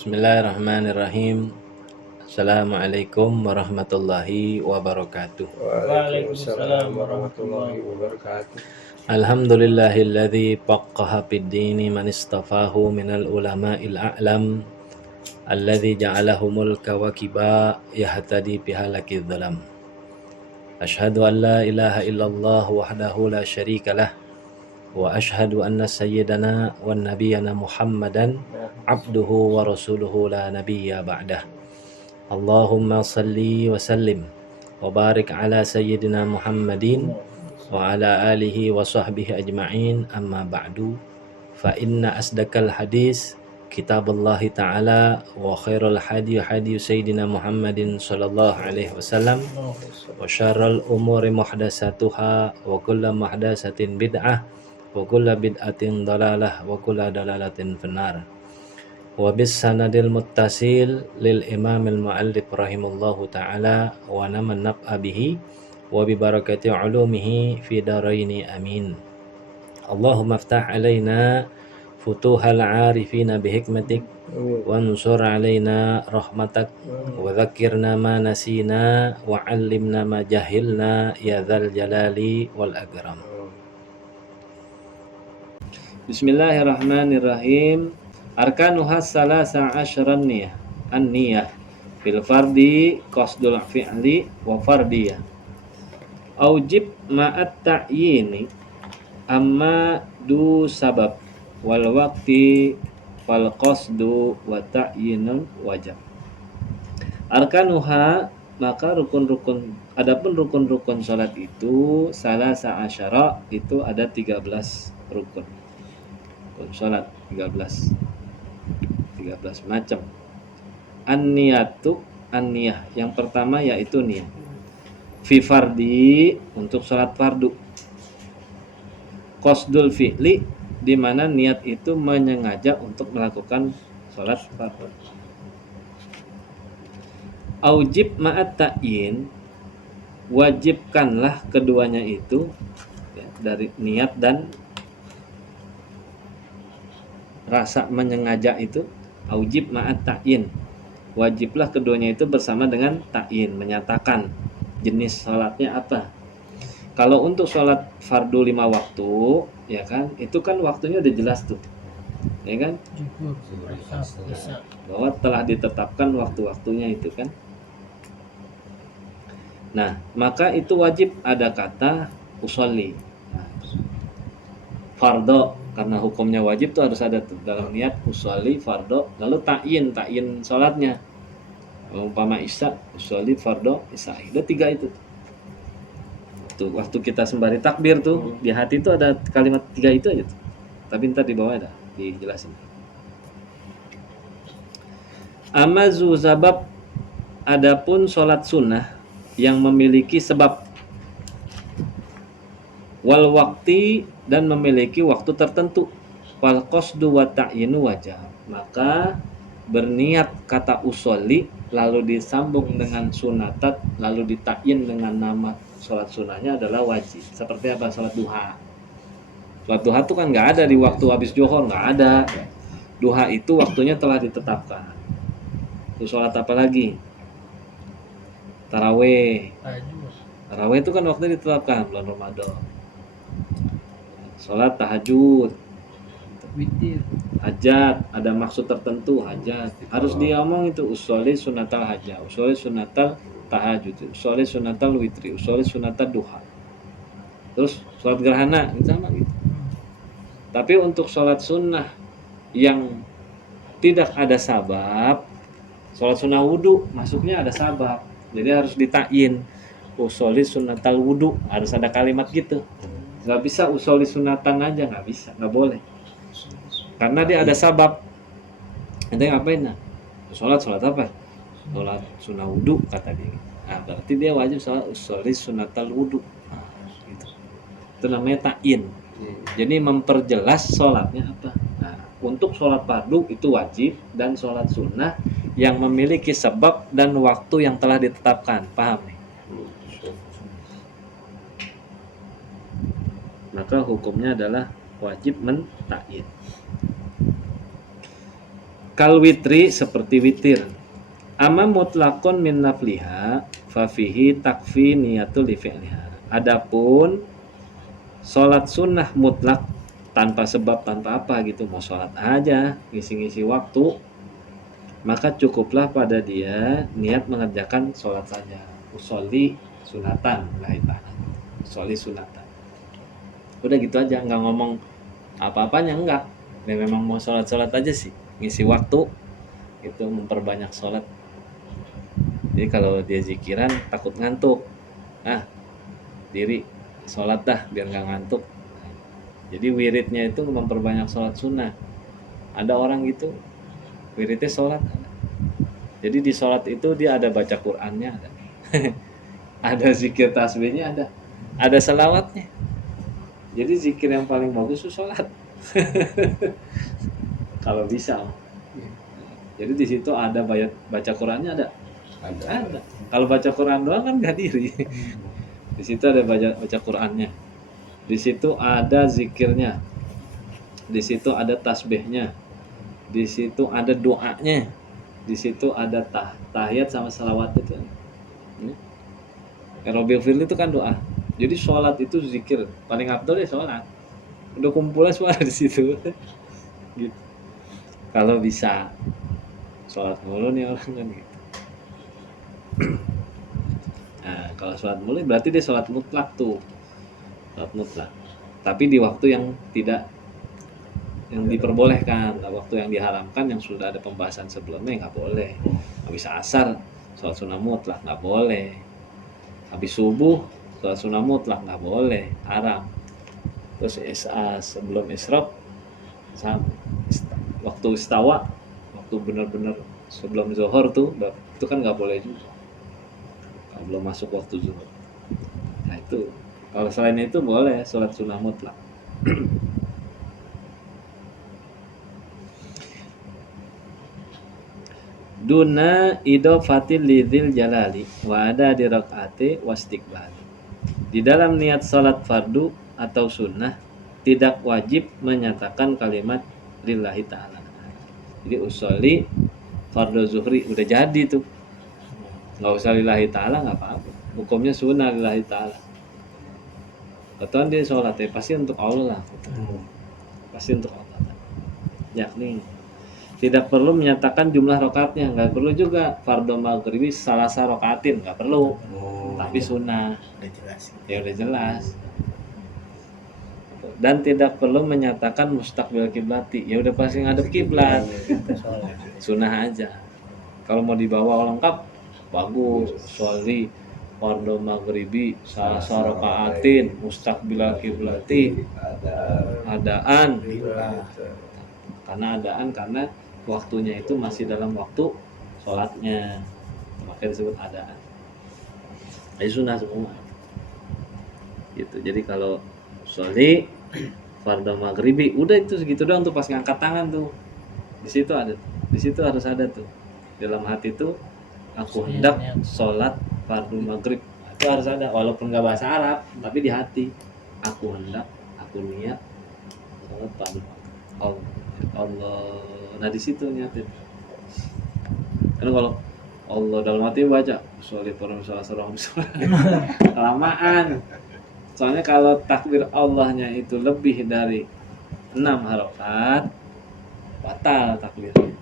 Bismillahirrahmanirrahim. Assalamualaikum warahmatullahi wabarakatuh. Waalaikumsalam warahmatullahi wabarakatuh. Alhamdulillahilladzi faqqaha fid-dini man istafahu minal ulama'il a'lam alladzi ja'alahumul kawakiba yahtadi bihalakidz dhalam. Asyhadu an la ilaha illallah wahdahu la syarikalah wa asyhadu anna sayyidana wan nabiyyana Muhammadan abduhu wa rasuluhu la nabiyya ba'dah. Allahumma salli wa sallim wa barik ala sayyidina Muhammadin wa ala alihi wa sahbihi ajma'in, amma ba'du. Fa inna asdaqal hadis kitabullahi ta'ala wa khairul hadi sayyidina Muhammadin sallallahu alaihi wasallam wa syarrul umuri muhdatsatuha wa kullu muhdatsatin bid'ah wa kullu bid'atin dalalah wa kullu dalalatin finnar. Wa bis sanadil muttasil lil imamil muallif rahimallahu ta'ala wa naman naf'a bihi wa bi barakati ulumihi fi daraini amin. Allahumma aftah alaina futuhal arifina bihikmatik wa ansur alaina rahmatak wa dhakkirna ma nasina wa 'allimna ma jahilna ya dzal jalali wal akram. Bismillahirrahmanirrahim. Arkanuha salasa asyran niyah. An-niyah fil fardi qasdul fi'li wa fardiyah. Aujib ma'at ta'yini amma du sabab wal waqti fal qasdu wa ta'yinun wajib. Arkanuha, maka rukun-rukun, adapun rukun-rukun salat itu salasa asyara, itu ada 13 rukun. Salat 13 macam. An-niyatu, an-niyah yang pertama yaitu niyah fi fardi, untuk salat fardu. Qasdul fi'li, di mana niat itu menyengaja untuk melakukan salat fardu. Aujib ma'at ta'yin, wajibkanlah keduanya itu, ya, dari niat dan rasa menyengaja itu. Aujib ma'at ta'yin, wajiblah keduanya itu bersama dengan ta'yin, menyatakan jenis salatnya apa. Kalau untuk salat fardu 5 waktu, ya kan, itu kan waktunya udah jelas tuh, ya kan, bahwa telah ditetapkan waktu-waktunya itu kan. Nah, maka itu wajib ada kata usolli. Nah, fardo, karena hukumnya wajib tuh harus ada tuh dalam niat usolli fardo. Lalu ta'yin salatnya, umpama isya, usolli fardo isya. Ada 3 itu tuh. Waktu kita sembari takbir tuh di hati tuh ada kalimat 3 itu aja tuh. Tapi ntar di bawah ada dijelasin. Amazu zabab, adapun salat sunnah yang memiliki sebab, wal waqti, dan memiliki waktu tertentu, wal qasdu wa ta'yinu wajib, maka berniat kata usolli lalu disambung dengan sunatat lalu ditakyin dengan nama salat sunnahnya adalah wajib. Seperti apa? Salat duha. Salat duha itu kan nggak ada di waktu habis johor, nggak ada. Duha itu waktunya telah ditetapkan. Itu salat apa lagi? Tarawih. Tarawih itu kan waktunya ditetapkan bulan Ramadan. Salat tahajud, hajat, ada maksud tertentu hajat. Harus diomong itu usolli sunatal hajat, usolli sunatal tahajud, usolli sunatal witri, usolli sunatal duha. Terus salat gerhana sama gitu. Tapi untuk salat sunnah yang tidak ada sabab, salat sunnah wudu masuknya ada sabab. Jadi harus ditakyin. Usolli sunatal wudu, harus ada kalimat gitu. Nggak bisa usolli sunatan aja, nggak bisa, nggak boleh. Karena dia ada sabab. Nanti ngapain? Nah, sholat apa? Sholat sunnah wudu kata dia. Nah, berarti dia wajib sholat usolli sunatal wudu. Nah, gitu. Itu namanya ta'yin. Jadi memperjelas sholatnya apa. Nah, untuk sholat fardu itu wajib, dan sholat sunnah yang memiliki sebab dan waktu yang telah ditetapkan. Paham nih? Maka hukumnya adalah wajib mentakyin. Kal witri seperti witir. Amma mutlaqun min nafliha fa fihi takfi niyatul li fi'liha. Adapun salat sunnah mutlak tanpa sebab tanpa apa gitu, mau salat aja ngisi-ngisi waktu, maka cukuplah pada dia niat mengerjakan salat saja. Usolli sunatan, usolli sunatan. Udah gitu aja, nggak ngomong apa-apanya, enggak. Dia memang mau sholat aja sih, ngisi waktu itu, memperbanyak sholat. Jadi kalau dia zikiran takut ngantuk, diri sholat dah biar nggak ngantuk. Jadi wiridnya itu memperbanyak sholat sunnah. Ada orang gitu wiridnya sholat, jadi di sholat itu dia ada baca Qur'annya, ada ada zikir tasbihnya, ada selawatnya. Jadi zikir yang paling bagus itu sholat. Kalau bisa. Jadi di situ ada baca Qur'annya, ada. Kalau baca Qur'an doang kan nggak diri. Di situ ada baca Qur'annya. Di situ ada zikirnya. Di situ ada tasbihnya. Di situ ada doanya. Di situ ada tahiyat sama salawat itu. Rabbil firli itu kan doa. Jadi sholat itu zikir paling afdol ya sholat. Udah kumpulnya semua di situ. Gitu. Kalau bisa sholat mulu nih orang kan gitu. Nah, kalau sholat mulu berarti dia sholat mutlak tuh. Sholat mutlak. Tapi di waktu yang tidak, yang diperbolehkan, waktu yang diharamkan yang sudah ada pembahasan sebelumnya nggak boleh. Habis asar sholat sunnah mutlak nggak boleh. Habis subuh sholat sunnah mutlak nggak boleh, haram. Terus sebelum isyraq, waktu istawa, waktu benar-benar sebelum zuhur tuh, itu kan nggak boleh juga, belum masuk waktu zuhur. Nah itu, kalau selain itu boleh sholat sunnah mutlak. Duna idofatil lidzil jalali wa ada di rakaati wastiqbal. Di dalam niat salat fardu atau sunnah tidak wajib menyatakan kalimat lillahi ta'ala. Jadi usolli fardu zuhri udah jadi tuh, nggak usah lillahi ta'ala, nggak apa-apa, hukumnya sunnah lillahi ta'ala. Betul, dia sholat ya pasti untuk Allah lah, pasti untuk Allah, yakni tidak perlu menyatakan jumlah rakaatnya, nggak perlu juga. Fardhu maghribi salasa rakaatin nggak perlu, tapi sunnah udah jelas. Dan tidak perlu menyatakan mustaqbil kiblati, ya udah pasti ngadep kiblat, sunnah aja. Kalau mau dibawa lengkap bagus, sholli fardhu maghribi salasa rakaatin mustaqbil kiblati, adaan, karena waktunya itu masih dalam waktu sholatnya, makanya disebut adaan. Ini sunnah semua gitu. Jadi kalau sholli fardhu maghribi udah itu segitu doang tuh, pas ngangkat tangan tuh di situ harus ada tuh dalam hati tuh, aku hendak sholat fardhu maghrib, itu harus ada, walaupun nggak bahasa Arab tapi di hati, aku hendak, aku niat sholat fardhu Allah. Nah di situ niatin. Karena kalau Allah dalam hati baca sholli fardhu kelamaan. Soalnya kalau takbir Allahnya itu lebih dari 6 harokat, batal takbirnya.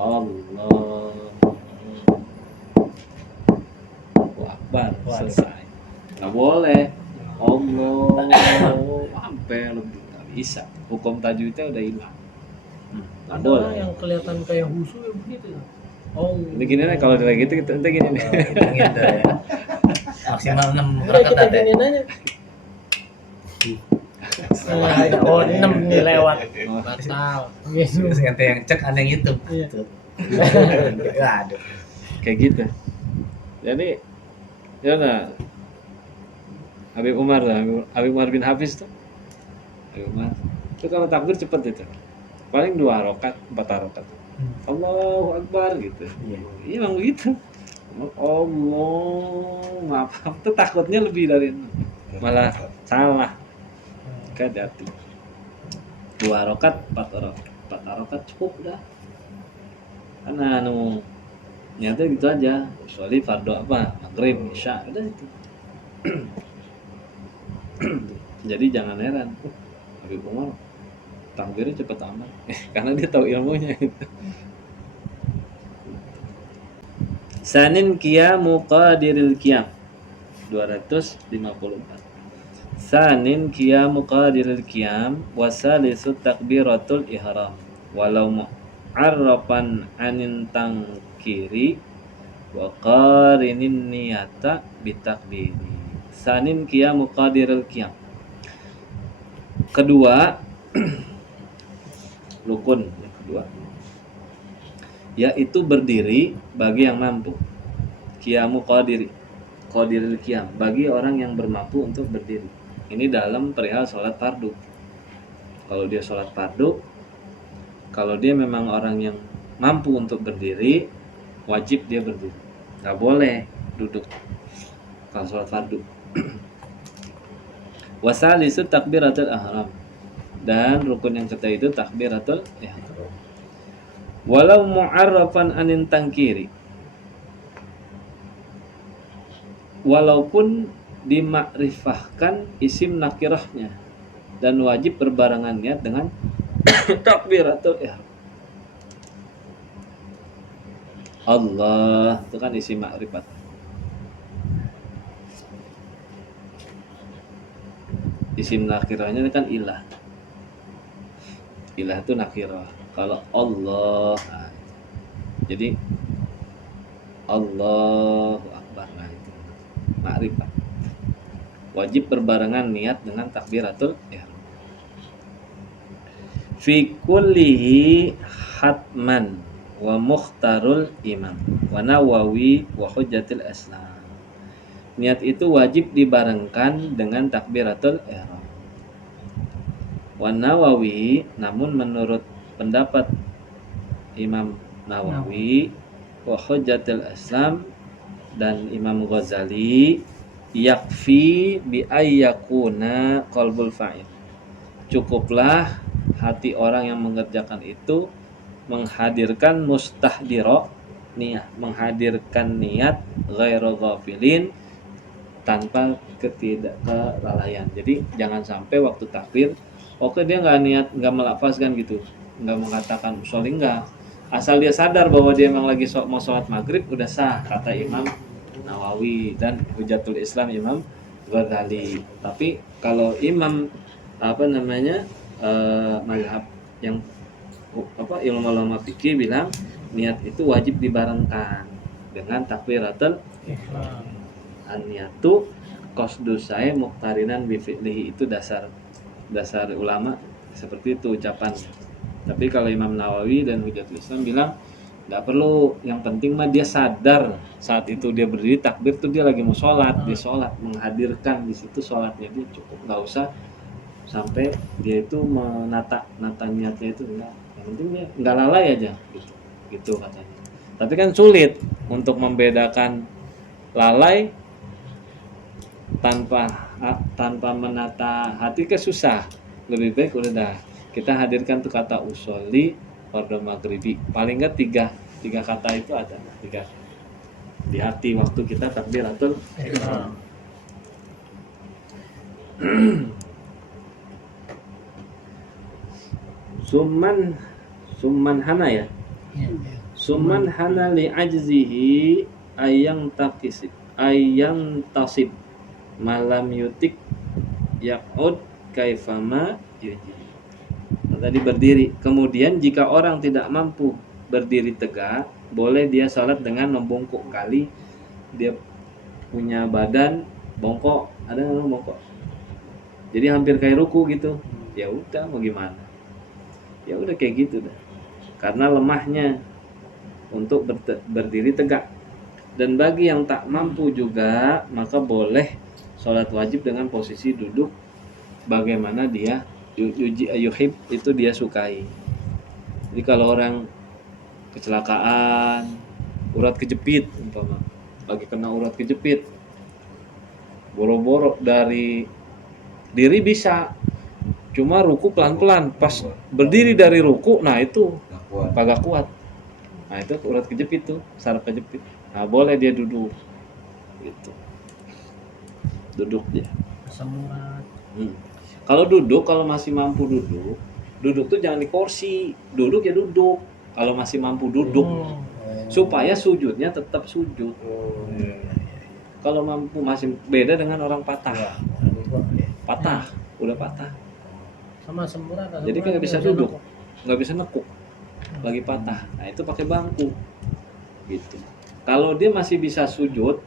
Allahu Akbar, selesai. Nggak boleh Allah sampai lebih, nggak bisa. Hukum tajwidnya udah hilang. Ada boleh. Yang kelihatan kayak husu ya begitu. Ini gini nih, kalau kayak gitu kita gini nih. Gitu ya. Maksimal 6 rakaat kita gini aja. 6 nih lewat. Batal. Terus ente yang cek, ada yang hitung. Iya. Aduh. Kayak gitu. Jadi ya nah, Habib Umar bin Hafiz tuh. Habib Umar. Itu kalau takbir cepet itu. Paling 2 rakaat, 4 rakaat. Allahu Akbar gitu. Iya memang begitu. Allah, maaf, itu takutnya lebih dari itu. Malah salah. Hati-hati. 2 rakaat, 4 rakaat cukup dah. Karena nyata gitu aja, kecuali fardu apa maghrib isya udah itu. Jadi jangan heran Habib Umar takbirnya cepet amat karena dia tahu ilmunya. Sanin qiyamu qadiril qiyam 254. Sanin qiyamu qadiril qiyam wa salisu takbiratul ihram walau mu'arrafan anin tangkiri wa qarinin niyata bitakbiri. Sanin qiyamu qadiril qiyam. Kedua rukun yang kedua yaitu berdiri bagi yang mampu. Qiyamu qadiril qiyam bagi orang yang bermampu untuk berdiri. Ini dalam perihal sholat fardu. Kalau dia sholat fardu, kalau dia memang orang yang mampu untuk berdiri, wajib dia berdiri. Nggak boleh duduk kalau sholat fardu. Wasalisu takbiratul ihram. Dan rukun yang ketiga itu takbiratul ihram. Walau mu'arrafan anin tangkiri. Walaupun dimakrifahkan isim nakirahnya dan wajib berbarengan niat dengan takbiratul ihram. Allah itu kan isim makrifat. Isim nakirahnya kan ilah. Ilah itu nakirah. Kalau Allah, nah, jadi Allahu Akbar, nah itu makrifat. Wajib berbarengan niat dengan takbiratul ihram. Fi kullihi hatman wa mukhtarul imam wa nawawi wa hujjatul islam. Niat itu wajib dibarengkan dengan takbiratul ihram. Wa Nawawi, namun menurut pendapat Imam Nawawi wa hujjatul islam dan Imam Ghazali, yakfi bi ayyakuna qalbul fa'il. Cukuplah hati orang yang mengerjakan itu menghadirkan mustahdiro niat, menghadirkan niat ghairu ghafilin, tanpa ketidakkelalaian. Jadi jangan sampai waktu takbir, oke dia nggak niat, nggak melafazkan gitu, nggak mengatakan usolli, enggak. Asal dia sadar bahwa dia memang lagi mau sholat maghrib, udah sah kata Imam Nawawi dan Hujjatul Islam Imam Ghazali. Tapi kalau Imam mazhab yang ilmu ulama fikih bilang niat itu wajib dibarengkan dengan takbiratul ihram. An-niyatu qasdu saya muqtarinan bi fi'lihi, itu dasar ulama seperti itu ucapannya. Tapi kalau Imam Nawawi dan Hujjatul Islam bilang nggak perlu, yang penting mah dia sadar saat itu dia berdiri takbir tuh dia lagi mau sholat, dia sholat, menghadirkan di situ sholatnya dia cukup, nggak usah sampai dia itu menata niatnya itu, enggak. Yang penting dia nggak lalai aja gitu katanya. Tapi kan sulit untuk membedakan lalai tanpa menata hati, kan susah. Lebih baik udah kita hadirkan tuh kata usolli fardu maghribi, paling enggak tiga kata itu ada, tiga di hati waktu kita takbiratul ihram. Summan hana ya. Summan hana li ajzihi ayang tasib malam yutik yaqud kaifama yuji. Tadi berdiri. Kemudian jika orang tidak mampu berdiri tegak, boleh dia sholat dengan membungkuk. Kali dia punya badan bongkok, ada nggak bongkok? Jadi hampir kayak ruku gitu. Ya udah, mau gimana? Ya udah kayak gitu dah. Karena lemahnya untuk berdiri tegak. Dan bagi yang tak mampu juga, maka boleh sholat wajib dengan posisi duduk bagaimana dia yuhib, itu dia sukai. Jadi kalau orang kecelakaan, urat kejepit umpama, lagi kena urat kejepit, boro-boro dari diri bisa, Cuma ruku pelan-pelan, pas berdiri dari ruku, nah itu kagak kuat. Nah itu urat kejepit tuh, saraf kejepit. Nah boleh dia duduk, gitu. Duduk dia. Asam urat. Kalau duduk, kalau masih mampu duduk, duduk tuh jangan di kursi, duduk ya duduk. Kalau masih mampu duduk, supaya sujudnya tetap sujud. Kalau mampu masih beda dengan orang patah, patah, udah patah. Sama asam urat. Jadi kan nggak bisa duduk, nggak bisa nekuk, lagi patah. Nah itu pakai bangku, gitu. Kalau dia masih bisa sujud,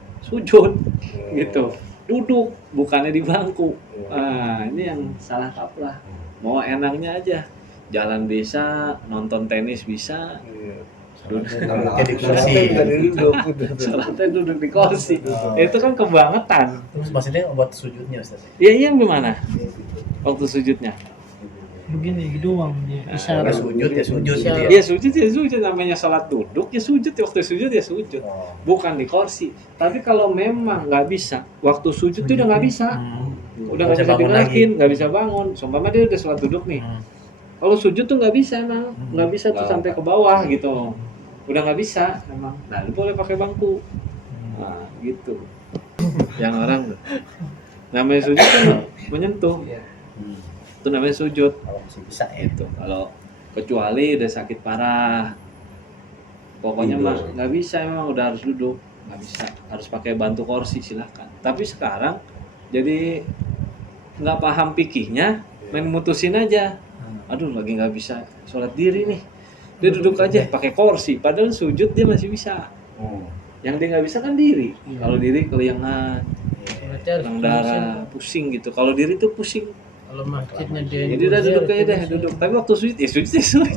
gitu. Duduk, bukannya di bangku. Nah ini yang salah kaprah. Mau enaknya aja, jalan bisa, nonton tenis bisa, Duduknya di kursi. sholatnya duduk di kursi. Itu kan kebangetan. Terus maksudnya buat sujudnya Ustaz? Iya gimana? Waktu sujudnya? Begini doang dia. Kalau Isyarat. sujud ya sujud gitu ya. Iya sujud, namanya sholat duduk ya sujud, waktu sujud ya sujud, bukan di kursi. Tapi kalau memang nggak bisa, waktu sujud tuh udah nggak bisa, udah nggak bisa digerakin, nggak bisa bangun. Seumpama dia udah sholat duduk nih, kalau sujud tuh nggak bisa emang, nggak bisa tuh sampai ke bawah gitu, udah nggak bisa emang. Nah lu boleh pakai bangku, nah gitu. Yang orang tuh, namanya sujud kan menyentuh, itu namanya sujud. Kalau masih bisa ya. Itu kalau kecuali udah sakit parah, pokoknya mah nggak bisa, emang udah harus duduk, nggak bisa, harus pakai bantu kursi silahkan. Tapi sekarang jadi nggak paham fikihnya, main mutusin aja, aduh lagi nggak bisa sholat diri nih, dia duduk aja pakai kursi, padahal sujud dia masih bisa. Yang dia nggak bisa kan diri. Kalau diri keliangan, yang darah, pusing gitu. Kalau diri tuh pusing. Kalau masjidnya dia. Jadi udah duduk aja deh, duduk. Tapi waktu sujud ya sujud.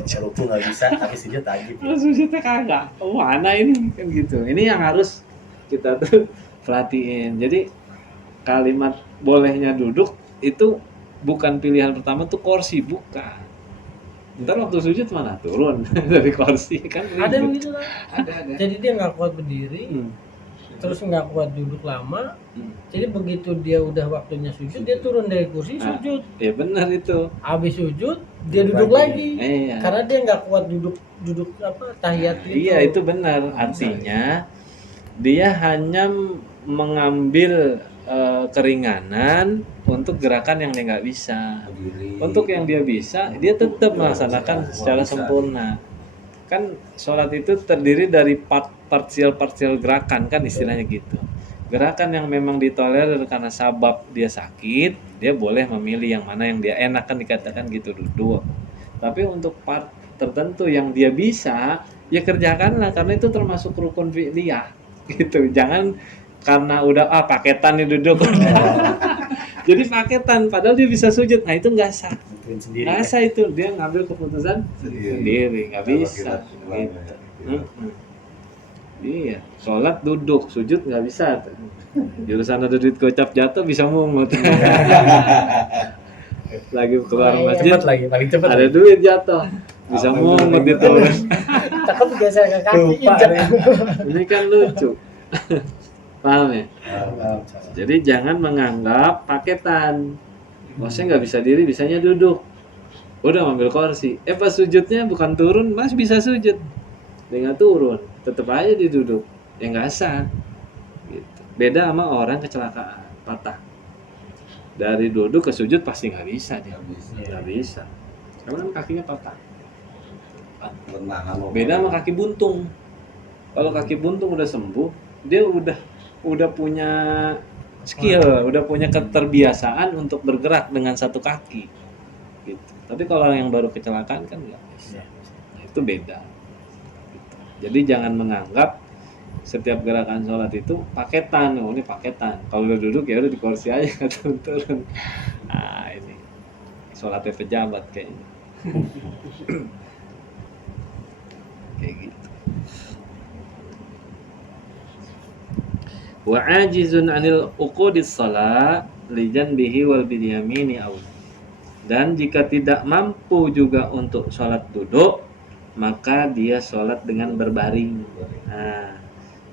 Kalau nggak bisa tapi sujud wajib. Kalau sujudnya kagak. Oh, mana ini kan gitu. Ini yang harus kita tuh perhatiin. Jadi kalimat bolehnya duduk itu bukan pilihan pertama tuh kursi, bukan. Ntar waktu sujud mana turun dari kursi kan. Ada yang gitu lah. Ada. Jadi dia nggak kuat berdiri, terus nggak kuat duduk lama. Jadi begitu dia udah waktunya sujud, dia turun dari kursi sujud. Ya benar itu. Habis sujud dia duduk lagi. Iya. Karena dia nggak kuat duduk apa tahiyat itu. Iya itu benar. Artinya dia hanya mengambil keringanan untuk gerakan yang dia nggak bisa. Untuk yang dia bisa, dia tetap melaksanakan secara sempurna. Kan sholat itu terdiri dari parsial gerakan kan istilahnya gitu. Gerakan yang memang ditolerir karena sabab dia sakit, dia boleh memilih yang mana yang dia enak, kan dikatakan gitu duduk. Tapi untuk part tertentu yang dia bisa, ya kerjakanlah karena itu termasuk rukun fi'liyah gitu. Jangan karena udah paketan nih duduk. Jadi paketan padahal dia bisa sujud. Nah itu nggak sah. Nggak sah itu, dia ngambil keputusan sendiri, nggak bisa gitu. Iya, sholat duduk, sujud nggak bisa. Jurusan ada duit gocap jatuh bisa mungut. Lagi keluar masjid, Lagi paling cepat. ada duit jatuh, bisa mungut itu. Takut geser ke kaki. Ini kan lucu. Paham ya? Jadi jangan menganggap paketan. Maksudnya nggak bisa diri, bisanya duduk. Udah ngambil kursi. Pas sujudnya bukan turun, masih bisa sujud. Dia nggak turun, tetap aja dia duduk. Ya nggak sah. Gitu. Beda sama orang kecelakaan, patah. Dari duduk ke sujud pasti nggak bisa dia. Nggak bisa. Karena kan kakinya patah. Beda sama kaki buntung. Kalau kaki buntung udah sembuh, dia udah punya skill, udah punya keterbiasaan untuk bergerak dengan satu kaki. Gitu. Tapi kalau orang yang baru kecelakaan kan nggak bisa. Itu beda. Gitu. Jadi jangan menganggap setiap gerakan sholat itu paketan. Oh ini paketan. Kalau udah duduk ya udah di kursi aja nggak turun. Nah ini sholatnya pejabat kayaknya. Kayak gitu. Wa ajizun anil uqudis shalah li janbihi wal bil yamini aw. Dan jika tidak mampu juga untuk sholat duduk, maka dia sholat dengan berbaring. Nah,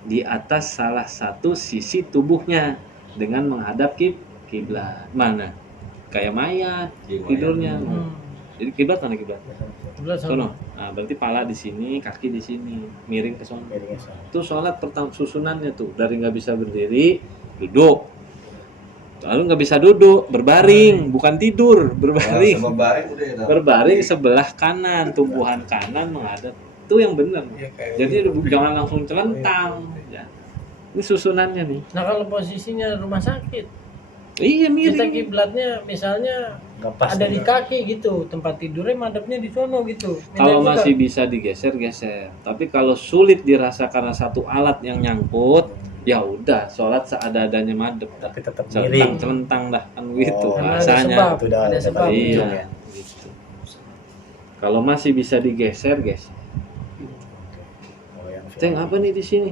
di atas salah satu sisi tubuhnya dengan menghadap kiblat. Mana? kayak mayat tidurnya. Jadi kiblat mana kiblat? Kiblat Sono. sama. Nah, berarti pala di sini, kaki di sini, miring ke sono. Itu sholat pertama susunannya tuh dari nggak bisa berdiri, duduk. Lalu nggak bisa duduk, berbaring, bukan tidur, berbaring. Berbaring sebelah kanan, tumpuhan kanan menghadap. Itu yang benar. Jadi jangan langsung celentang. Ya. Ini susunannya nih. Nah kalau posisinya rumah sakit, Iya kita miring. kiblatnya misalnya Nggak pas ada di juga. kaki gitu, tempat tidurnya madepnya di sono gitu. Kalau Minta masih bisa digeser, geser. Tapi kalau sulit dirasa karena satu alat yang nyangkut, ya udah sholat seadanya madep. Tapi tetap miring. Celentang dah kan gitu Oh, karena ada bahasanya. sebab, Itu udah ada ada sebab. paling ujung Iya. ya. Gitu. Kalau masih bisa digeser, geser. Oh, yang Ceng apa nih di sini?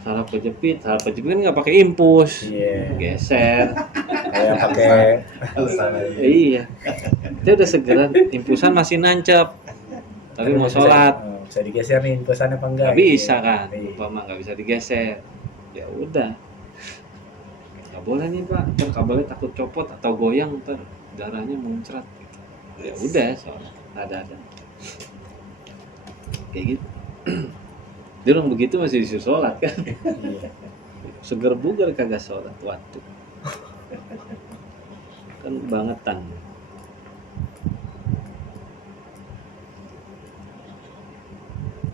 Salah kejepit kan nggak pakai impus. Iya. Geser. Kayak pakai Iya. Dia udah segera impusan masih nancep. Tapi mau sholat bisa digeser nih pesannya apa enggak? nggak bisa gitu. kan? Iya. Umpama nggak bisa digeser. Ya udah. Nggak boleh nih Pak. Kan kabelnya takut copot atau goyang ntar darahnya muncrat. Ya udah sholat. Ada. Kayak gitu. Dia orang begitu masih disuruh sholat kan? Iya. Seger bugar kagak sholat waktu. Kan bangetan.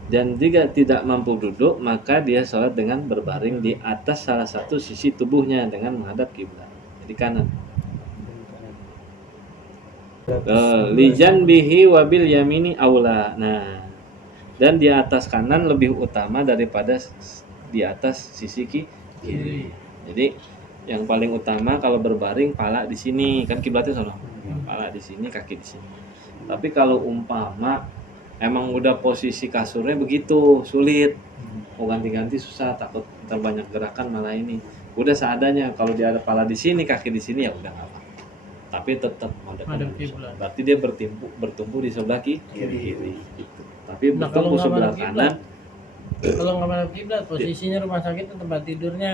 Dan jika tidak mampu duduk, maka dia sholat dengan berbaring di atas salah satu sisi tubuhnya dengan menghadap kiblat, jadi kanan. Lijan bihi wabil yamini aula. Nah, dan di atas kanan lebih utama daripada di atas sisi kiri. Jadi yang paling utama kalau berbaring pala di sini, kan kiblatnya sono. Pala di sini, kaki di sini. Tapi kalau umpama emang udah posisi kasurnya begitu sulit, mau ganti-ganti susah, takut ntar banyak gerakan malah ini. Udah seadanya, kalau dia ada pala di sini, kaki di sini ya udah nggak apa. Tapi tetap Madep kiblat. berarti dia bertumpu di sebelah kiri. Gitu. Tapi Nah, bertumpu kalau nggak sebelah madep kanan. Kalau nggak madep kiblat, posisinya rumah sakit tuh tempat tidurnya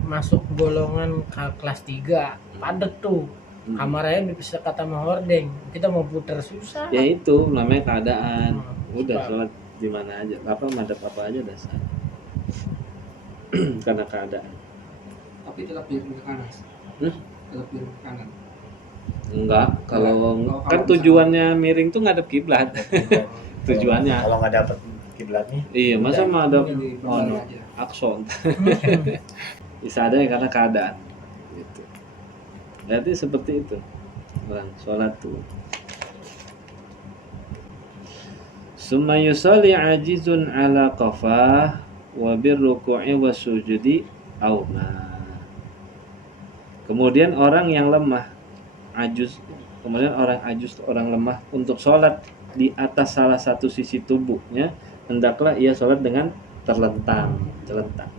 masuk golongan kelas 3, padet tuh. Kamarnya bisa kata sama hordeng. Kita mau putar susah. Ya itu namanya keadaan. Udah Sebab. sholat di mana aja, apa madep apa aja udah sah. Karena keadaan. Tapi tetap miring ke kanan. Tetap miring ke kanan. Enggak, kalau Kalau kan misalnya- tujuannya miring tuh ngadep kiblat. Tujuannya. Kalau nggak dapet kiblatnya, Iya, masa madep Jadi oh no, berbalik aja. akson. Bisa ada karena keadaan. Gitu. Berarti seperti itu. Orang sholat tuh. Summa yusalli ajizun ala qafah wa birruku'i wasujudi auma. Kemudian orang yang lemah ajuz, kemudian orang ajuz, orang lemah untuk sholat di atas salah satu sisi tubuhnya, hendaklah ia sholat dengan terlentang, celentang.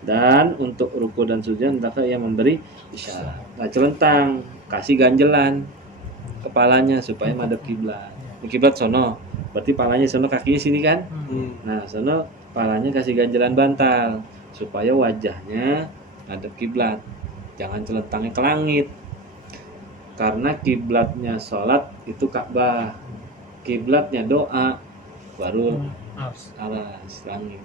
Dan untuk ruku dan sujud hendaklah ia memberi isyarat. Nah, celentang, kasih ganjelan kepalanya supaya madep kiblat. Di kiblat sono, berarti palanya sono, kakinya sini kan? Nah, sono palanya kasih ganjelan bantal supaya wajahnya ngadep kiblat. Jangan celentangnya ke langit. Karena kiblatnya sholat itu Ka'bah. Kiblatnya doa baru alas langit.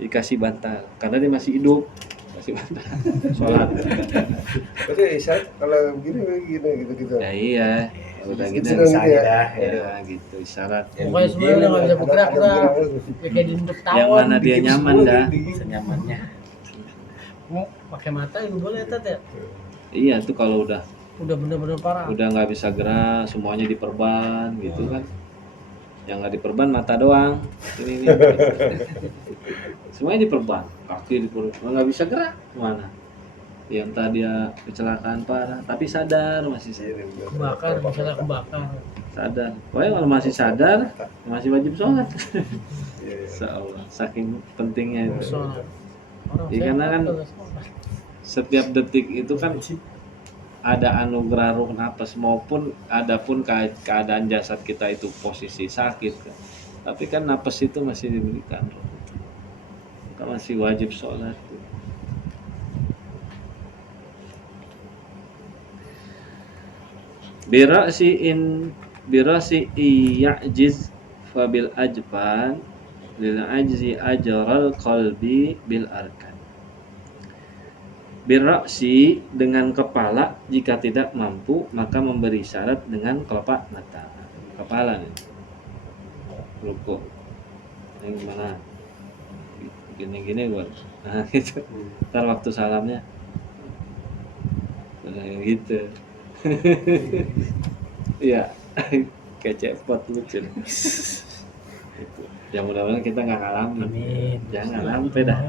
Dikasih bantal karena dia masih hidup. Kasih bantal. Sholat. Oke, isyarat kalau begini gitu. Ya iya. Udah gitu. Gitu bisa ya. aja Ya gitu isyarat. Pokoknya semuanya udah nggak bisa bergerak udah. Ya kayak dibentuk Yang tawon. mana dia nyaman dah. senyamannya. Mau pakai mata juga boleh tat ya. Iya tuh kalau udah Bener-bener parah. nggak bisa gerak, semuanya diperban gitu kan. Yang nggak diperban mata doang. Ini. Semuanya diperban, kaki diperban, nggak bisa gerak mana? Yang tadi dia kecelakaan parah, tapi sadar masih Kebakar, misalnya kebakar. sadar. Pokoknya kalau masih sadar masih wajib sholat. Insyaallah, saking pentingnya itu. Sholat. Orang Iya, sehat karena kan tuh nggak sholat. Setiap detik itu kan ada anugerah ruh nafas maupun adapun keadaan jasad kita itu posisi sakit kan. Tapi kan nafas itu masih diberikan ruh. Kita masih wajib sholat. birasi ya'jiz fabil ajban lil ajzi ajral qalbi bil arkan. Birasi dengan kepala, jika tidak mampu maka memberi syarat dengan kelopak mata. Kepala nih. Rukuk. Yang gimana? Gini-gini gua. Nah, gitu. Ntar waktu salamnya. Nah, gitu. Iya. Kayak cepot lucu. Gitu. Ya mudah-mudahan kita nggak ngalamin. Amin. Jangan sampai dah.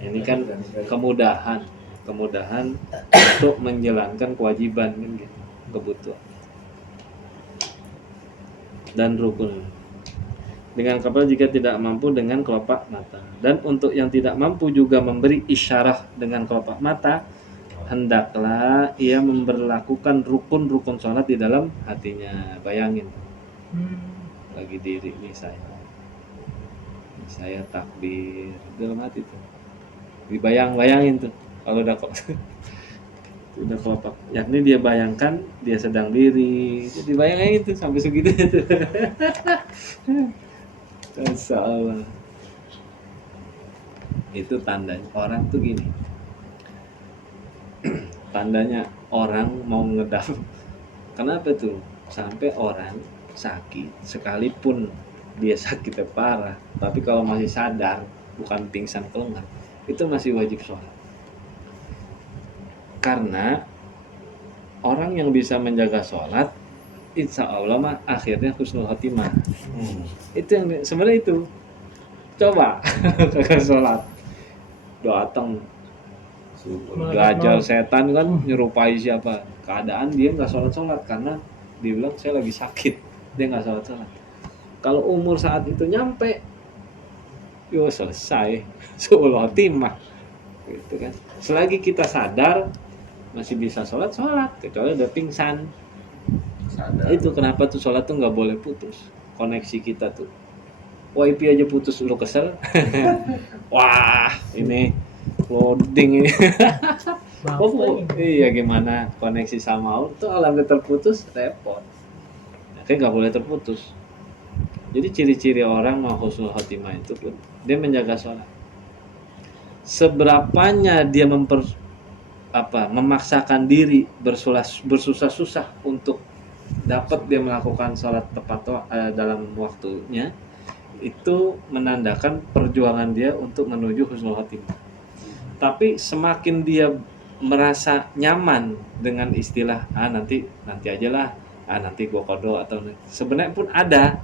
Ini kan kemudahan untuk menjalankan kewajiban kan gitu, kebutuhan dan rukun. Dengan kepala jika tidak mampu dengan kelopak mata. Dan untuk yang tidak mampu juga memberi isyarat dengan kelopak mata, hendaklah ia memberlakukan rukun-rukun sholat di dalam hatinya. Bayangin, bagi diri nih saya takbir dalam hati tuh, dibayangin tuh kalau udah udah kelopak, yakni dia bayangkan dia sedang diri, jadi bayangin itu sampai segitu tuh. Masalah itu tandanya orang tuh gini. Tandanya orang mau ngedam. Kenapa tuh? Sampai orang sakit sekalipun dia sakitnya parah, tapi kalau masih sadar, bukan pingsan kelengah, itu masih wajib sholat. Karena orang yang bisa menjaga sholat, insya Allah mah akhirnya husnul khotimah. Itu yang sebenarnya itu. Coba kagak sholat, datang gajal setan kan nyerupai siapa? Keadaan dia nggak sholat karena dia bilang saya lagi sakit, dia nggak sholat. Kalau umur saat itu nyampe, yo selesai, husnul khotimah, gitu kan. Selagi kita sadar masih bisa sholat, kecuali udah pingsan. Sadar. Itu kenapa tuh sholat tuh nggak boleh putus koneksi kita tuh. WiFi aja putus lu kesel. Wah ini loading ini. Iya gimana koneksi sama Allah tuh alamnya terputus repot. Kayak nggak boleh terputus. Jadi ciri-ciri orang mau husnul khotimah itu pun dia menjaga sholat. Seberapanya dia memaksakan diri bersusah-susah untuk dapat dia melakukan sholat tepat dalam waktunya, itu menandakan perjuangan dia untuk menuju husnul khotimah. Tapi semakin dia merasa nyaman dengan istilah nanti aja lah, nanti gua kodo atau sebenarnya pun ada,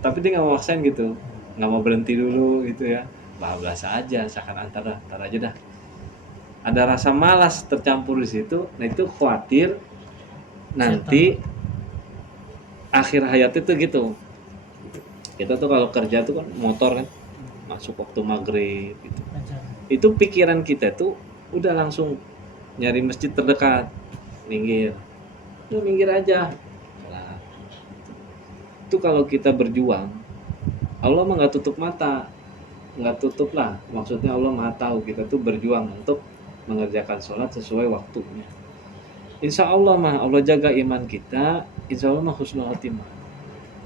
tapi dia nggak mau maksain gitu, nggak mau berhenti dulu gitu ya, bablas aja, seakan antar aja dah. Ada rasa malas tercampur di situ. Nah itu khawatir nanti akhir hayatnya tuh gitu. Kita tuh kalau kerja tuh kan motor kan masuk waktu maghrib gitu. Itu pikiran kita tuh udah langsung nyari masjid terdekat, minggir aja. Nah, itu kalau kita berjuang, Allah mah nggak tutup mata, nggak tutup lah. Maksudnya Allah maha tahu kita tuh berjuang untuk mengerjakan sholat sesuai waktunya. Insya Allah mah Allah jaga iman kita, insya Allah mah husnul khotimah.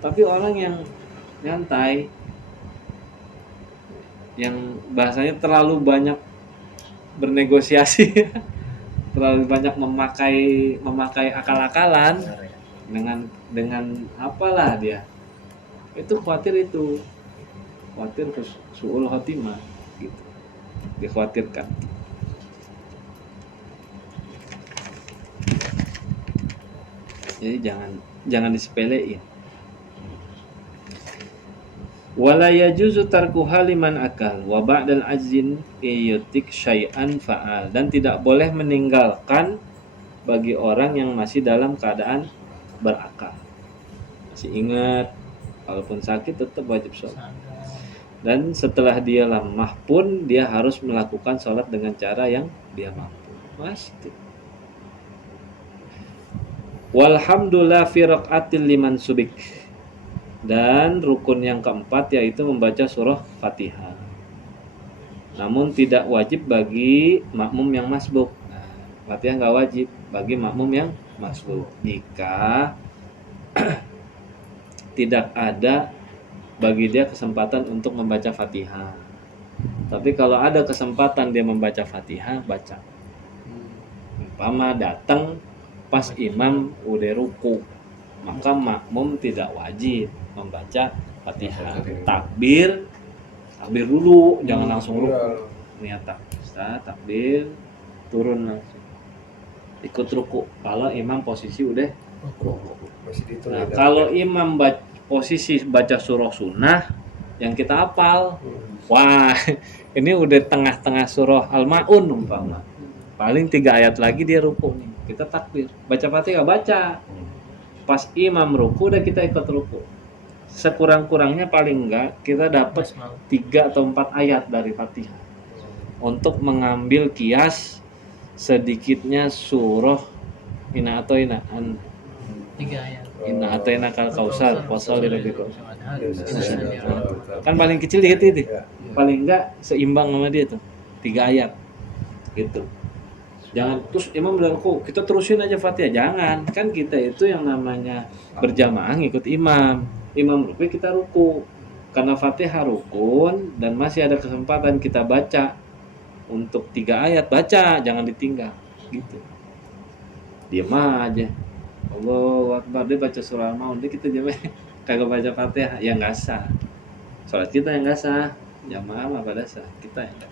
Tapi orang yang nyantai, yang bahasanya terlalu banyak bernegosiasi, terlalu banyak memakai akal-akalan dengan apalah dia, itu khawatir su'ul khotimah gitu, dikhawatirkan. Jadi jangan disepelein. Wala yajuzu tarkuha liman akal wa ba'dal ajzin yutik syai'an fa'al, dan tidak boleh meninggalkan bagi orang yang masih dalam keadaan berakal, masih ingat, walaupun sakit tetap wajib sholat. Dan setelah dia lemah pun dia harus melakukan sholat dengan cara yang dia mampu. Pasti. Walhamdulillah fi raqatil liman subik. Dan rukun yang keempat yaitu membaca surah Fatihah. Namun tidak wajib bagi makmum yang masbuk. Nah, Fatihah nggak wajib bagi makmum yang masbuk jika tidak ada bagi dia kesempatan untuk membaca Fatihah. Tapi kalau ada kesempatan dia membaca Fatihah, baca. Umpama datang pas imam udah ruku, maka makmum tidak wajib membaca Fatihah. Takbir dulu, jangan langsung ruku. Niat takbir, turun langsung. Ikut ruku. Kalau imam posisi udah ruku. Masih dihitung. Nah, kalau imam posisi baca surah sunnah yang kita hafal, wah ini udah tengah-tengah surah Al-Ma'un umpama. Paling 3 ayat lagi dia ruku nih. Kita takbir. Baca Fatihah baca. Pas imam ruku udah kita ikut ruku. Sekurang-kurangnya paling enggak kita dapat 3 atau 4 ayat dari Fatihah. Untuk mengambil kias sedikitnya surah Inna Atoinaan. 3 ayat. Inna Atoina kal kausar wasal dirabiko. Kan paling kecil dikit itu. Paling enggak seimbang sama dia tuh. 3 ayat. Gitu. Jangan terus imam bilang kok kita terusin aja Fatihah. Jangan. Kan kita itu yang namanya berjamaah ngikut imam. Imam ruku kita ruku. Karena Fatihah rukun dan masih ada kesempatan kita baca untuk 3 ayat, baca, jangan ditinggal. Gitu. Diam aja. Allahu Akbar, dia baca surah Al-Maun, dia kita diam aja. Kagak baca Fatihah, ya nggak sah. Salat kita yang nggak sah. Jamaah mah pada sah, kita yang nggak.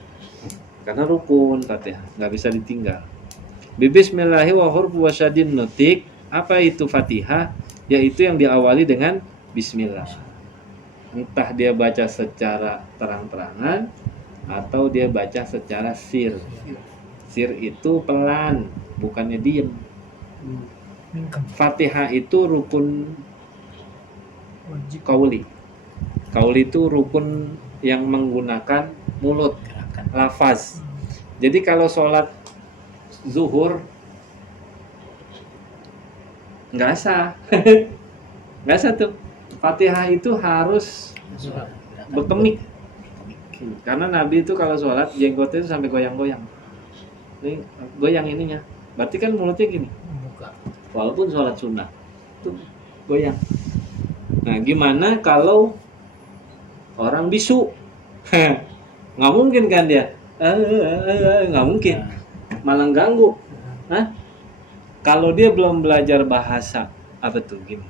Karena rukun Fatihah, nggak bisa ditinggal. Bismillahi wa hurfu wa syadin nutik. Apa itu Fatihah? Yaitu yang diawali dengan Bismillah. Entah dia baca secara terang-terangan atau dia baca secara sir. Sir itu pelan, bukannya diem. Fatihah itu rukun kauli. Kauli itu rukun yang menggunakan mulut, lafaz. Jadi kalau sholat zuhur nggak sah, nggak sah tuh. Fatihah itu harus berkemik. Karena Nabi itu kalau sholat jenggotnya itu sampai goyang-goyang. Ini goyang ininya. Berarti kan mulutnya gini. Walaupun sholat sunnah itu goyang. Nah, gimana kalau orang bisu? Nggak mungkin kan dia? Nggak mungkin. Malah ganggu. Hah? Kalau dia belum belajar bahasa apa tuh gini?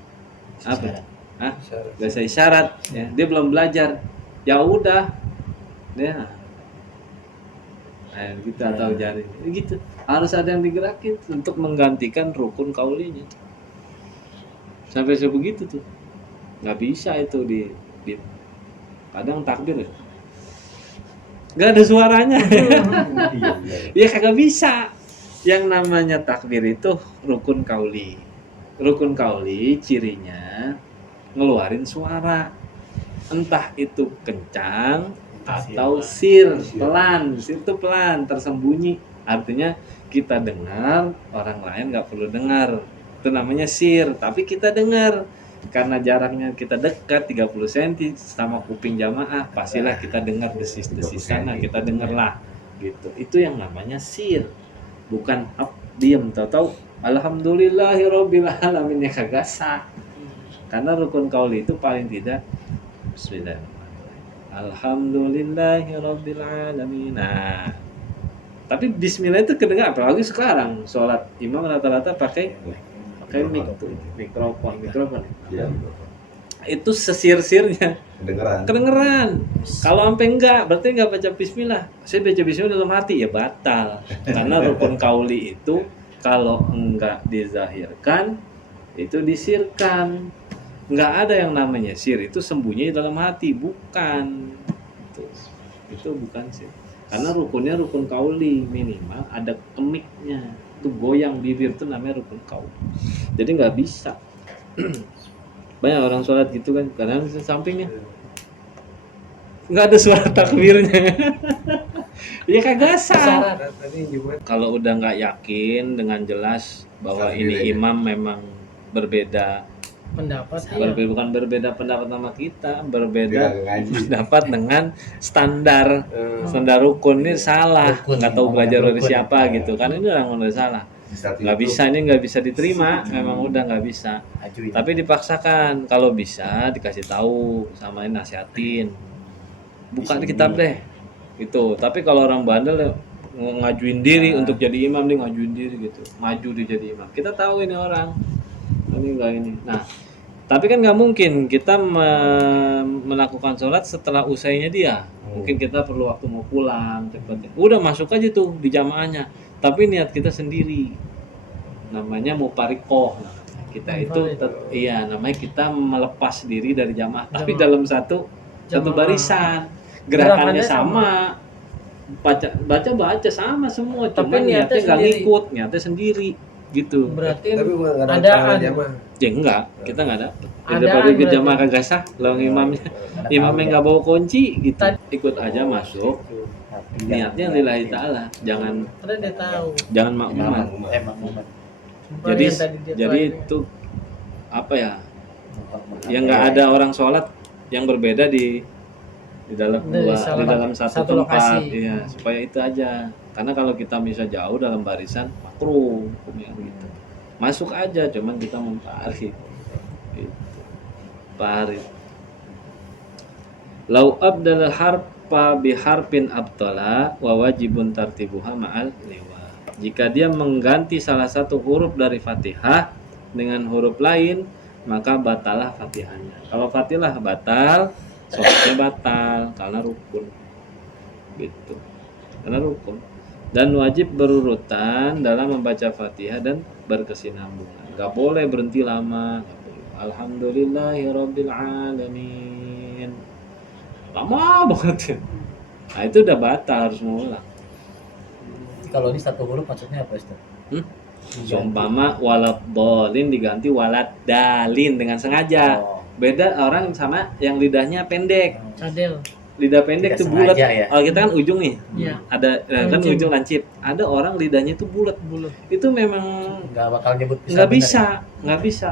Apa? Hah? Bahasa isyarat. Ya. Dia belum belajar. Ya udah. Ya. Nah, gitu atau jari. Gitu. Harus ada yang digerakin untuk menggantikan rukun kaulinya. Sampai sebegitu tuh. Nggak bisa itu di kadang takbir ya. Nggak ada suaranya. Ya kagak bisa. Yang namanya takbir itu rukun kauli. Rukun kauli cirinya ngeluarin suara. Entah itu kencang atau sir, pelan. Sir itu pelan, tersembunyi. Artinya kita dengar, orang lain nggak perlu dengar. Itu namanya sir, tapi kita dengar. Karena jaraknya kita dekat 30 cm sama kuping jamaah, pastilah kita dengar desis-desis sana, kita dengarlah. Gitu. Itu yang namanya sir. Bukan diem, tahu-tahu alhamdulillahirabbil alamin, ya kagak sah. Karena rukun qauli itu paling tidak bismillahirrahmanirrahim. Alhamdulillahirabbil alamin. Nah, tapi bismillah itu kedengar, apalagi sekarang sholat imam rata-rata pakai mikrofon. Ya. Itu sesir-sirnya kedengeran. Kalau sampai enggak, berarti enggak baca bismillah. Saya baca bismillah dalam hati, ya batal. Karena rukun kauli itu kalau enggak dizahirkan itu disirkan. Enggak ada yang namanya sir, itu sembunyi dalam hati, bukan. Itu bukan sir. Karena rukunnya rukun kauli, minimal ada kemiknya. Itu goyang bibir itu namanya rukun kauli. Jadi nggak bisa. Banyak orang sholat gitu kan, karena di sampingnya nggak ada suara takbirnya. Ya kagak sah. Kalau udah nggak yakin dengan jelas bahwa ini imam memang berbeda pendapat ya. bukan berbeda pendapat sama kita, berbeda Dia ngaji. pendapat dengan standar rukun ini salah, Rukun, nggak tahu ngomongin belajar dari rukun. siapa gitu kan, ini orang udah salah, nggak bisa, ini nggak bisa diterima, memang udah nggak bisa, Ajuin. tapi dipaksakan. Kalau bisa dikasih tahu sama nasihatin, buka di kitab deh gitu. Tapi kalau orang bandel ya, ngajuin diri untuk jadi imam, dia ngajuin diri gitu, maju dia jadi imam, kita tahu ini orang ini enggak ini. Nah, tapi kan nggak mungkin kita melakukan sholat setelah usainya dia. Mungkin kita perlu waktu mau pulang cepet. Udah masuk aja tuh di jamaahnya. Tapi niat kita sendiri. Namanya muparikoh. Kita itu iya, namanya kita melepas diri dari jamaah. Tapi dalam satu barisan. Gerakannya sama. Baca sama semua. Tapi Cuma niatnya nggak sendiri. ngikut, niatnya sendiri gitu. Berarti Tapi nggak ada jamaah. Ya enggak, kita enggak ada. Adaan Daripada ikut berarti. jamaah kagak sah, lo imamnya enggak bawa kunci gitu. Ikut aja masuk. Niatnya lillahi ta'ala, jangan karena dia tahu. makmuman. Makmuman. Jadi Yang tadi dia jadi tanya. itu apa ya? Yang enggak ada orang sholat yang berbeda di dalam di dalam satu tempat, lokasi. iya, supaya itu aja. Karena kalau kita bisa jauh dalam barisan makruh hukumnya gitu. Masuk aja, cuman kita memparit gitu. Parit. Lau abdal harfa biharfin abtala wa wajibun tartibuha ma'al liwa. Jika dia mengganti salah satu huruf dari Fatihah dengan huruf lain, maka batalah Fatihahnya. Kalau Fatihah batal, sholatnya batal karena rukun. Gitu. Karena rukun. Dan wajib berurutan dalam membaca Fatihah dan berkesinambungan. Gak boleh berhenti lama. Gak boleh. Alhamdulillahirabbil alamin. Lama banget ya. Nah itu udah batal, harus mengulang. Kalau ini satu huruf maksudnya apa, Ustaz? Seumpama walad dolin diganti walad dalin dengan sengaja. Oh. Beda orang sama yang lidahnya pendek. Cadel. Lidah pendek Tidak tuh bulat. sengaja ya? Oh, kita kan ujung nih. Iya. Ada kan Ujung. ujung lancip. Ada orang lidahnya tuh bulat. Itu memang Nggak bakal nyebut nggak benar. nggak bisa.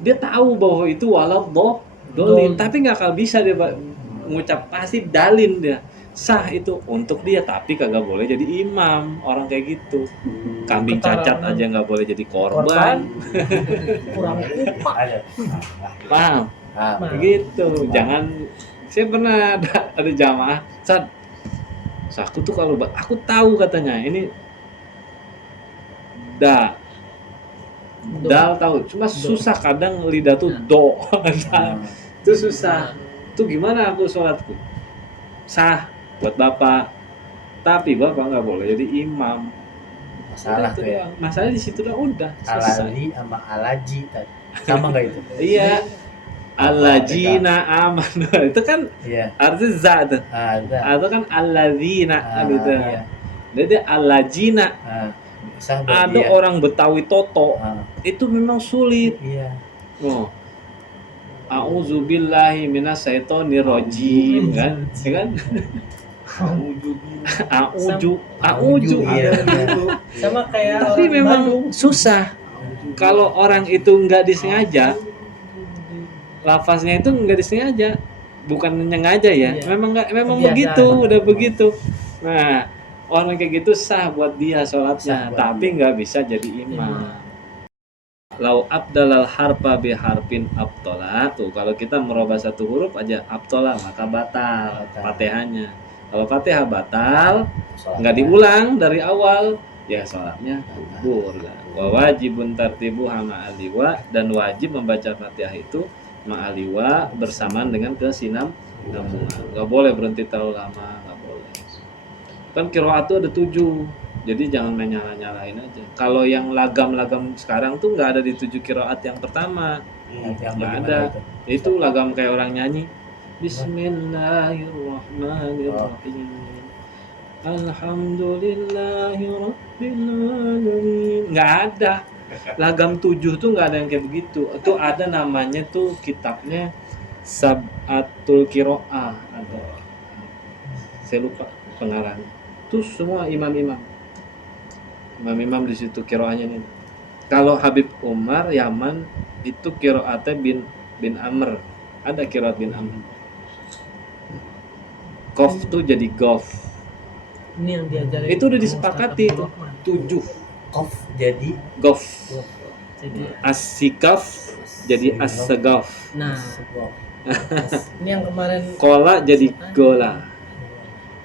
Dia tahu bahwa itu walad dolin, tapi nggak akan bisa dia mengucap, pasti dalin dia. Sah itu untuk dia, tapi kagak boleh jadi imam. Orang kayak gitu. Kambing cacat aja nggak boleh jadi korban. Kurang upah. Ada. Paham? Ah, Gitu. Jangan. Saya pernah ada jamaah, Sad, aku tuh kalau aku tahu katanya ini dal tahu, cuma susah kadang lidah tuh do, itu susah. Tuh gimana aku sholatku? Sah buat bapak, tapi bapak nggak boleh jadi imam. masalah Udah, tuh itu ya. doang. Masalahnya di situ doang, udah selesai. Alali sama alaji tadi. Sama nggak itu? Iya. Alladzina amanu itu kan Iya. artinya za tuh. Ada. Atau kan alladzina gitu. Iya. Jadi alladzina. Sah buat Ada dia. orang Betawi Toto Ah, itu memang sulit. iya. Oh. A'udzubillahi minasyaitonirrajim kan? Ya kan? A'udzu. Iya. Sama kayak Tapi orang memang Bandung. susah. Kalau orang itu nggak disengaja, lafaznya itu nggak disengaja, bukan nyengaja ya. Iya. Memang memang Kebiasaan. begitu, udah begitu. Nah, orang kayak gitu sah buat dia sholatnya, Sah buat tapi nggak bisa jadi imam. Lau abdalal harfa bi harfin abtola, tuh kalau kita merubah satu huruf aja abtola maka batal Batal. Fatihahnya. Kalau Fatihah batal, Sholat. nggak diulang dari awal, ya sholatnya gugur. Wa wajibun tartibu hama aliwa, dan wajib membaca Fatihah itu ma'aliwa bersamaan dengan kesinambungan. Nggak boleh berhenti terlalu lama, nggak boleh. Kan qiraat itu ada 7, jadi jangan main nyalain aja. Kalau yang lagam sekarang tuh nggak ada di 7 qiraat yang pertama. Yang Nggak bagaimana ada. itu? Itu lagam kayak orang nyanyi. Bismillahirrahmanirrahim. Alhamdulillahirrahmanirrahim. Nggak ada. Lagam 7 tuh nggak ada yang kayak begitu. Itu ada namanya tuh kitabnya Sab'atul Qiraah ada. Saya lupa pengarangnya. Itu semua imam-imam di situ qiraahnya nih. Kalau Habib Umar Yaman itu kiroatnya bin Amr. Ada kiroat bin Amr. Kof tuh jadi gof. Ini yang diajarin. Itu udah disepakati itu. 7 Kof jadi gof. Jadi, As-sikaf jadi as-segaf. nah, sebuah. ini yang kemarin Kola jadi gola.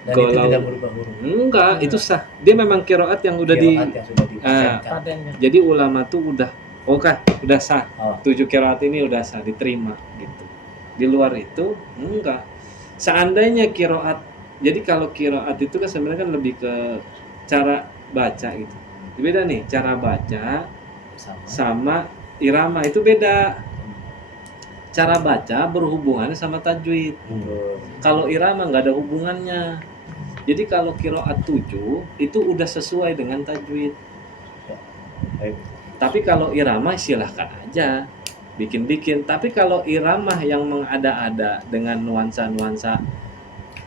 Dan itu Golau. tidak berubah huruf. Enggak, itu sah. Dia memang kiroat yang udah di Kiroat yang sudah dipatenkan. patennya. jadi ulama tuh udah udah sah. Oh. 7 kiroat ini udah sah, diterima gitu. Di luar itu enggak. Seandainya kiroat, jadi kalau kiroat itu kan sebenarnya kan lebih ke cara baca gitu. Beda nih, cara baca Sama. sama irama itu beda. Cara baca berhubungannya sama tajwid. Kalau irama nggak ada hubungannya. Jadi kalau kiroat 7 itu udah sesuai dengan tajwid. Baik. Tapi kalau irama silahkan aja bikin-bikin. Tapi kalau irama yang mengada-ada dengan nuansa-nuansa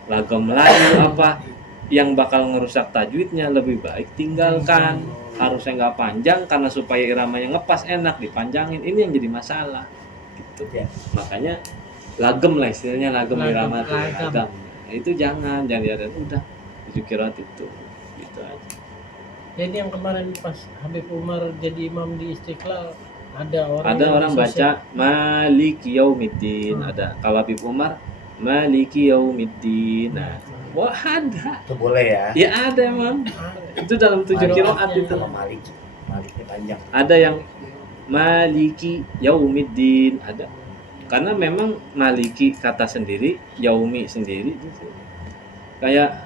lagam Melayu apa yang bakal ngerusak tajwidnya, lebih baik tinggalkan. Harusnya nggak panjang karena supaya iramanya ngepas enak, dipanjangin. Ini yang jadi masalah. Gitu. Ya. Makanya lagem lah istilahnya, lagem irama tuh, Lagem. lagem. Nah, itu jangan ada udah 7 kiroat itu gitu aja. Jadi yang kemarin pas Habib Umar jadi imam di Istiqlal ada orang Ada yang orang disosial- baca Maliki Yaumiddin, ada. Kalau Habib Umar Maliki Yaumiddin. Nah, wah ada. Itu boleh ya. Ya ada emang. Itu dalam 7 kiroat itu. Sama Malik. Maliknya panjang. Ada yang Maliki Yaumiddin, ada. Karena memang Maliki kata sendiri, Yaumi sendiri. Kayak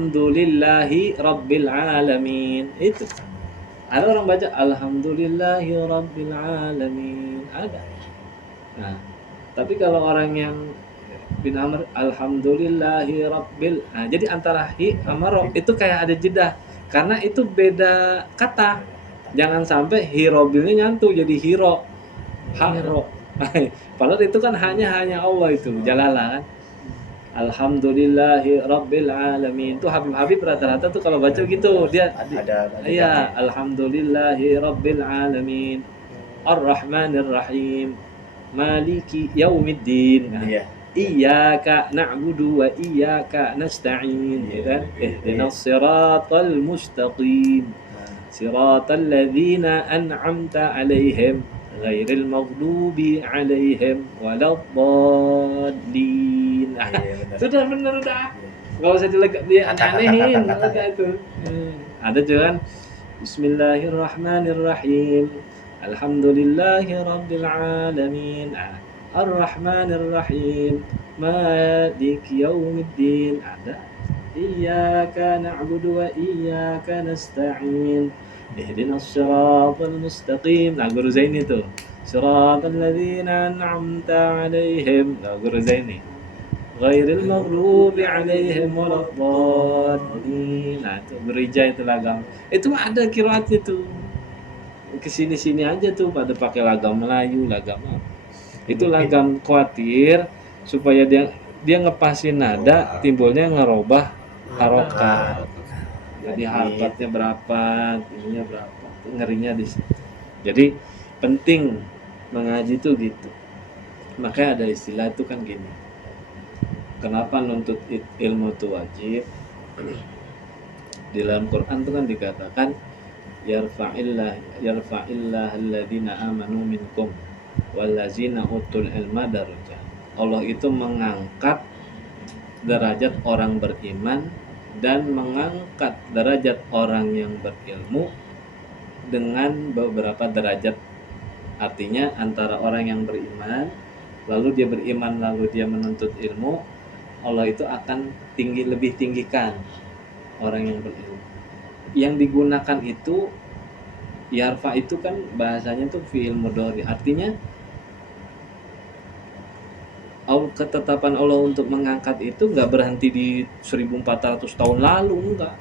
Alhamdulillahi Rabbil Alamin. Itu. Ada orang baca Alhamdulillahi Rabbil Alamin. Ada. Nah, tapi kalau orang yang bin Amr Alhamdulillahi Rabbil. Nah, jadi antara hi sama ro itu kayak ada jeda. Karena itu beda kata. Jangan sampai hirobilnya nyantu jadi hiro. Haro. Padahal itu kan hanya Allah itu, jalalah kan. Alhamdulillahi Rabbil Alamin. Itu Habib rata-rata tuh kalau baca gitu dia Ada iya, Alhamdulillahi Rabbil Alamin, Ar-Rahmanir Rahim, Maliki Yaumiddin. Nah, Iya. Iyyaka na'budu wa iyyaka nasta'in, ya kan? Ihdinas siratal mustaqim, siratal ladzina an'amta 'alaihim ghairil maghdubi 'alaihim waladdallin. Iya, benar. Sudah benar udah. Enggak usah dia aneh-anehin Kata-kata. udah itu. Ada juga kan Bismillahirrahmanirrahim. Alhamdulillahi rabbil alamin. Ar-Rahmanir Rahim. Maliki yaumiddin. Ada. Iyyaka na'budu wa iyyaka nasta'in. Ihdinas siratal mustaqim. Nah, Guru Zaini tuh. Siratal ladzina an'amta 'alaihim. Nah, Guru Zaini. Ghairil maghdubi 'alaihim waladdallin. Nah, itu gereja itu lagam. Itu ada qiraatnya tuh. Kesini-sini aja tuh pada pakai lagam Melayu, lagam apa. Itu lagam khawatir supaya dia ngepasin nada, timbulnya ngerubah harokat. Jadi harokatnya berapa, ininya berapa, ngerinya di situ. Jadi penting mengaji tuh gitu. Makanya ada istilah itu kan gini. Kenapa nuntut ilmu itu wajib? Di dalam Quran tuh kan dikatakan yarfa'illah alladzina amanu minkum wallazina utul ilma darajat. Allah itu mengangkat derajat orang beriman dan mengangkat derajat orang yang berilmu dengan beberapa derajat. Artinya antara orang yang beriman lalu dia beriman lalu dia menuntut ilmu, Allah itu akan lebih tinggikan orang yang berilmu. Yang digunakan itu yarfa itu kan bahasanya tuh fi'il mudhari. Artinya ketetapan Allah untuk mengangkat itu nggak berhenti di 1400 tahun lalu, enggak.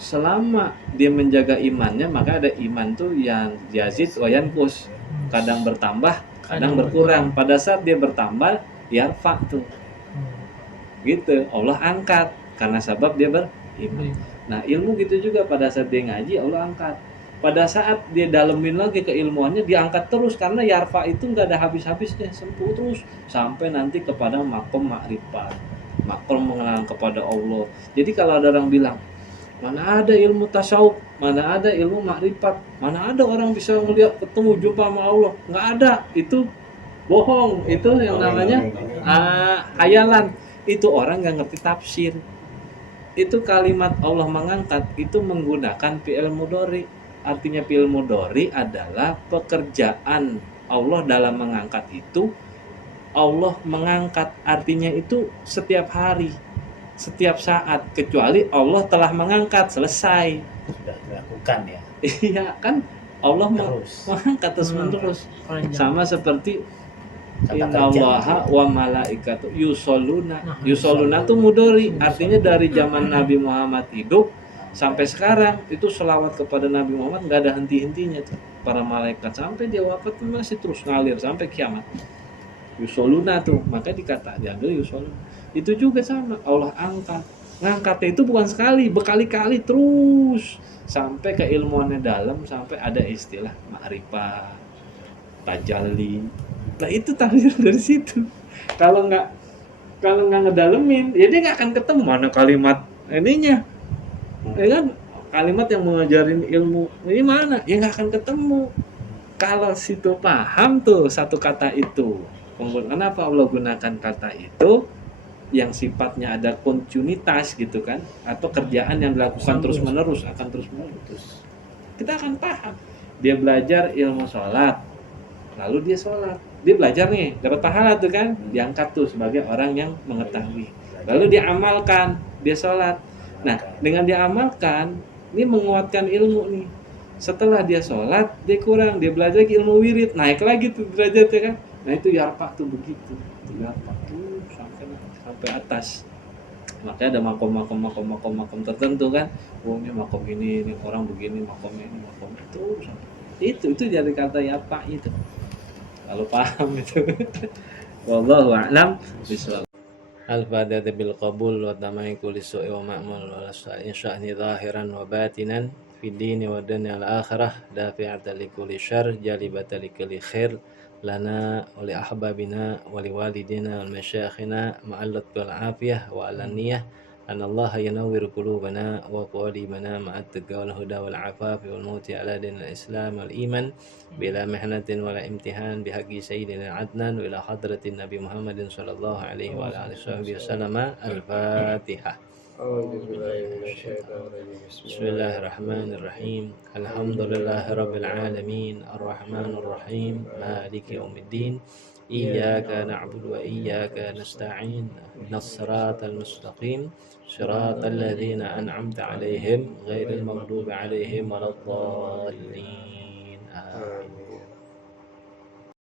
Selama dia menjaga imannya, maka ada iman tuh yang yazid wa yanqus, kadang bertambah, kadang berkurang. Pada saat dia bertambah, yarfa tuh. Gitu, Allah angkat karena sebab dia beriman. Nah, ilmu gitu juga pada saat dia ngaji Allah angkat. pada saat dia dalemin lagi keilmuannya diangkat terus karena yarfa itu nggak ada habis-habisnya, sempuh terus sampai nanti kepada makom makrifat, makom mengenal kepada Allah. Jadi kalau ada orang bilang mana ada ilmu tasawuf, mana ada ilmu makrifat, mana ada orang bisa melihat ketemu jumpa sama Allah, nggak ada, itu bohong, itu yang namanya hayalan, itu orang nggak ngerti tafsir. Itu kalimat Allah mengangkat itu menggunakan fi'il mudhari. Artinya fi'il mudhari adalah pekerjaan Allah dalam mengangkat itu. Allah mengangkat artinya itu setiap hari, setiap saat, kecuali Allah telah mengangkat, selesai. Sudah dilakukan ya. Iya kan, Allah Terus. mengangkat terus menerus. Panjang. Sama seperti Kata innallaha kerja. wa malaikatu yusholluna. Yusholluna itu mudhari, artinya dari zaman Nabi Muhammad hidup sampai sekarang itu selawat kepada Nabi Muhammad nggak ada henti-hentinya tuh. Para malaikat sampai dia wafat masih terus ngalir sampai kiamat. Yusholluna tuh, maka diambil yusholluna. Itu juga sama, Allah angkat. Ngangkatnya itu bukan sekali, berkali-kali terus sampai keilmuannya dalam, sampai ada istilah ma'rifah, tajalli. Nah itu tafsir dari situ. Kalau nggak ngedalemin, ya dia nggak akan ketemu mana kalimat ininya, ya kan? Kalimat yang mengajarin ilmu ini mana? Ya nggak akan ketemu. Kalau situ paham tuh satu kata itu, kenapa Allah gunakan kata itu yang sifatnya ada kontinuitas gitu kan, atau kerjaan yang dilakukan terus menerus akan terus menerus. Kita akan paham. Dia belajar ilmu sholat, lalu dia sholat. Dia belajar nih, dapat pahala tuh kan, diangkat tuh sebagai orang yang mengetahui. Lalu dia amalkan, dia sholat. Nah, dengan dia amalkan, ini menguatkan ilmu nih. Setelah dia sholat, dia kurang, dia belajar lagi ilmu wirid, naik lagi tuh derajatnya kan. Nah itu yarfa tuh begitu, itu yarfa tuh sampai atas. Makanya ada makom tertentu kan. Oh ini makom ini orang begini, makom ini, makom itu dari kata yarfa itu. Kalau paham itu. Wallahu a'lam bishawab. Al-Fatihah bil qabul wa tamai kulli su'i wa ma'mul wa insyaa'ni zahiran wa batinan fid dini wa dunya al akhirah dafi'atan li kulli syarr jalibatan li kulli khair lana wa li ahbabina wa li walidina wal masyayikhina ma'allat wal afiyah wa alaniyah أن الله ينور قلوبنا وقوالبنا مع التقى والهدى والعفاف والموت على دين الإسلام والإيمان بلا محنة ولا امتحان بحق سيدنا عدنان وإلى حضرة النبي محمد صلى الله عليه وعلى آله وصحبه وسلم. الفاتحة. بسم الله الرحمن الرحيم. الحمد لله رب العالمين الرحمن الرحيم مالك يوم الدين إياك نعبد وإياك نستعين اهدنا الصراط المستقيم صراط الذين أنعمت عليهم غير المغضوب عليهم ولا الضالين آمين.